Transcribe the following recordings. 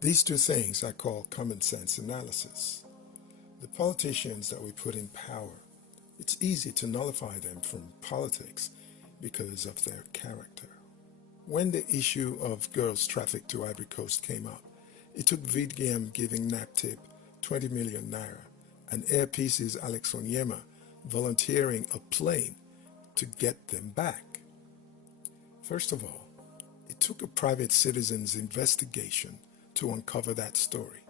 These two things I call common sense analysis. The politicians that we put in power, it's easy to nullify them from politics because of their character. When the issue of girls trafficked to Ivory Coast came up, it took VDM giving NAPTIP 20 million naira and Airpeace's Alex Onyema volunteering a plane to get them back. First of all, it took a private citizen's investigation to uncover that story.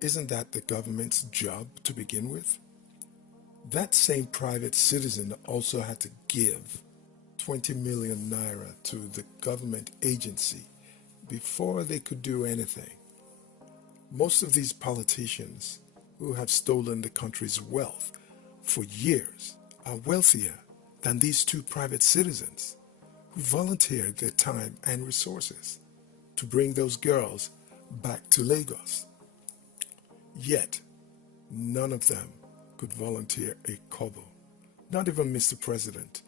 Isn't that the government's job to begin with? That same private citizen also had to give 20 million naira to the government agency before they could do anything. Most of these politicians who have stolen the country's wealth for years are wealthier than these two private citizens who volunteered their time and resources to bring those girls back to Lagos. Yet, none of them could volunteer a kobo. Not even Mr. President,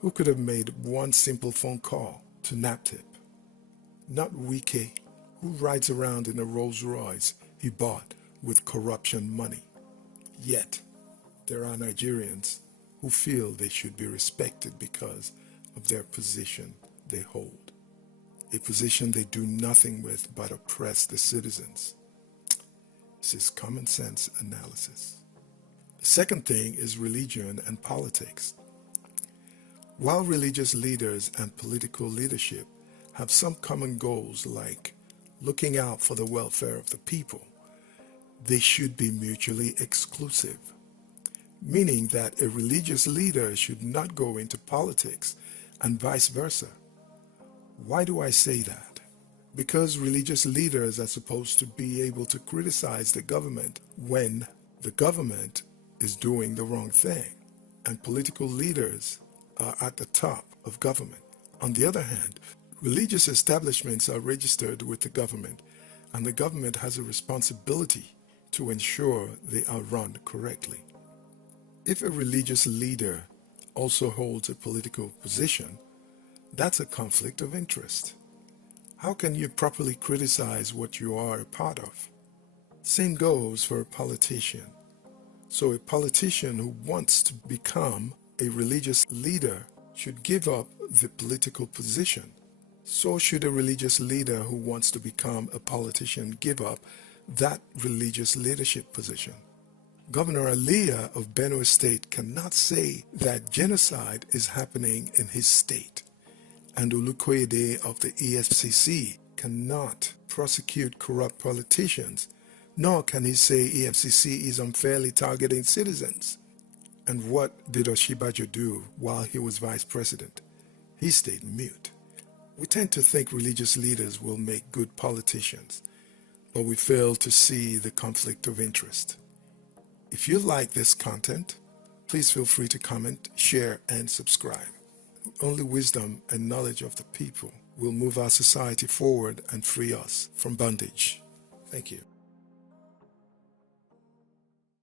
who could have made one simple phone call to NAPTIP. Not Wike, who rides around in a Rolls Royce he bought with corruption money. Yet, there are Nigerians who feel they should be respected because of their position they hold. A position they do nothing with but oppress the citizens. This is common sense analysis. The second thing is religion and politics. While religious leaders and political leadership have some common goals like looking out for the welfare of the people, they should be mutually exclusive, meaning that a religious leader should not go into politics and vice versa. Why do I say that? Because religious leaders are supposed to be able to criticize the government when the government is doing the wrong thing, and political leaders are at the top of government. On the other hand, religious establishments are registered with the government, and the government has a responsibility to ensure they are run correctly. If a religious leader also holds a political position, that's a conflict of interest. How can you properly criticize what you are a part of? Same goes for a politician. So a politician who wants to become a religious leader should give up the political position. So should a religious leader who wants to become a politician give up that religious leadership position. Governor Aliyah of Benue State cannot say that genocide is happening in his state, and Olukoyede of the EFCC cannot prosecute corrupt politicians, nor can he say EFCC is unfairly targeting citizens. And what did Oshibajo do while he was vice president? He stayed mute. We tend to think religious leaders will make good politicians, but we fail to see the conflict of interest. If you like this content, please feel free to comment, share, and subscribe. Only wisdom and knowledge of the people will move our society forward and free us from bondage. Thank you.